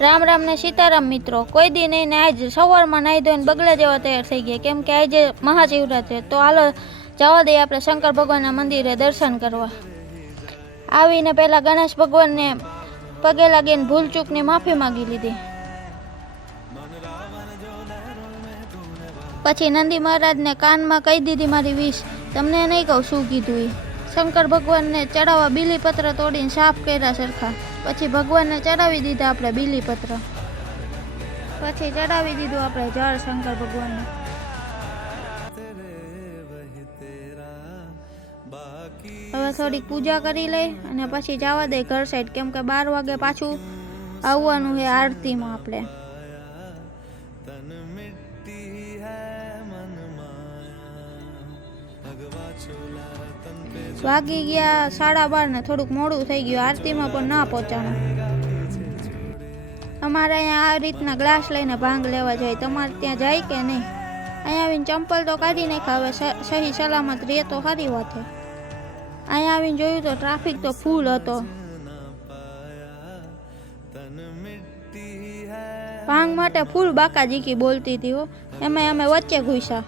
રામ રામ ને સીતારામ મિત્રો। કોઈ દી નહીં ને આજ સવારમાં નાહી ધોઈને બગલા જેવા તૈયાર થઈ ગયા, કેમ કે આજે મહાશિવરાત્રી। તો હાલો જવા દઈએ આપણે શંકર ભગવાનના મંદિરે દર્શન કરવા। આવીને પહેલાં ગણેશ ભગવાનને પગે લાગીને ભૂલચૂકની માફી માગી લીધી। પછી નંદી મહારાજને કાનમાં કહી દીધી મારી વિશ। તમને નહીં કહું શું કીધું એ। શંકર ભગવાનને ચડાવવા બીલીપત્ર તોડીને સાફ કર્યા સરખા। પછી ભગવાનને ચડાવી દીધા આપણે બીલીપત્ર। પછી ચડાવી દીધું આપણે જળ શંકર ભગવાનને। હવે થોડીક પૂજા કરી લઈ અને પછી જવા દે ઘર સાઈડ, કેમ કે 12 વાગે પાછું આવવાનું છે આરતીમાં આપણે। વાગી ગયા 12:30 ને થોડુંક મોડું થઈ ગયું, આરતીમાં પણ ના પહોંચાણું। અમારે અહીંયા આ રીતના ગ્લાસ લઈને ભાંગ લેવા જાય, તમારે ત્યાં જાય કે નહીં? અહીંયા આવીને ચંપલ તો કાઢી નાખ્યા, હવે સહી સલામત રહે તો સારી વાત છે। અહીંયા આવીને જોયું તો ટ્રાફિક તો ફૂલ હતો। ભાંગ માટે ફૂલ બાકાજીકી બોલતી હતી હો, એમાં અમે વચ્ચે ઘૂસ્યા।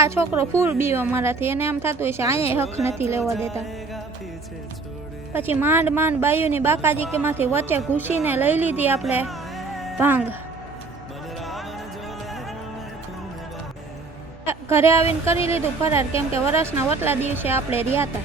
આ છોકરો ફૂલ બીવા મારાથી, એને એમ થતું હશે અહીંયા હક નથી લેવા દેતા। પછી માંડ બાયુની બાકાજીકીમાંથી વચ્ચે ઘૂસીને લઈ લીધી આપણે ભાંગ। ઘરે આવીને કરી લીધું ફરાર, કેમ કે વરસના વટલા દિવસે આપણે રહ્યા હતા।